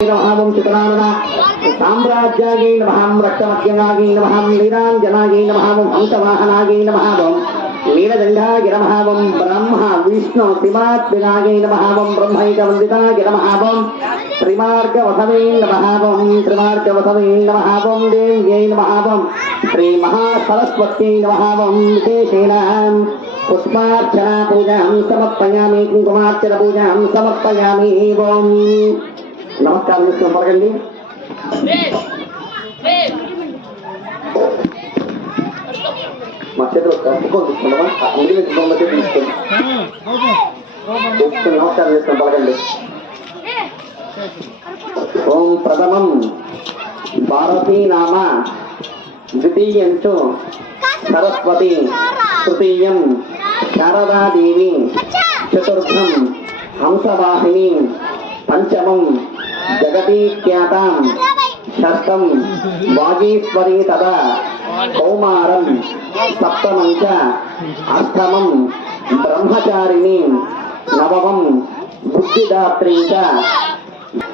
नमः चितनानना साम्राज्यायै नमः रक्तमध्यगायै नमः वीराञ्जनायै नमः हंसवाहनायै नमः नीलदण्डाय नमः ब्रह्म विष्णु त्रिमात्मनायै नमः ब्रह्मैकवन्दिताय नमः त्रिमार्गवसवे नमः त्रिमार्गवसवे नमः देव्यै नमः श्री महासरस्वत्यै नमः विशेषेण पुष्पार्चना पूजां समर्पयामि कुङ्कुमार्चन पूजां समर्पयामि ओम नमस्कार पड़कंडी नमस्कार पड़कंडी ओम प्रथम भारती नाम द्वितीय सरस्वती तृतीय शारदा देवी चतुर्थम हंसवाहिनी पंचमं जगती ख्यातां षष्ठं वागीश्वरी तदा कौमारं सप्तमं च अष्टमं ब्रह्मचारिणी नवमं बुद्धिदात्री च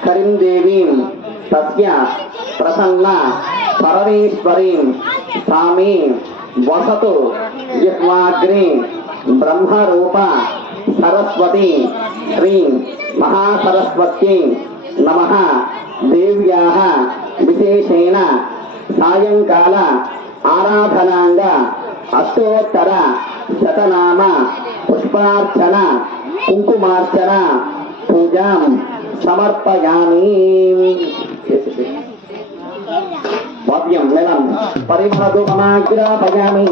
करीं देवीं तस्य प्रसन्ना परमेश्वरीं सामे वसतु जिह्वाग्रे ब्रह्मरूपा सरस्वती श्री महासरस्वत्यै नमः देव्याः विशेषेण सायंकाल आराधनांग अष्टोत्तर शतनाम पुष्पार्चना कुंकुमार्चना पूजां समर्पयामि वाद्यं मेलं परिमलधूपमाग्रापयामि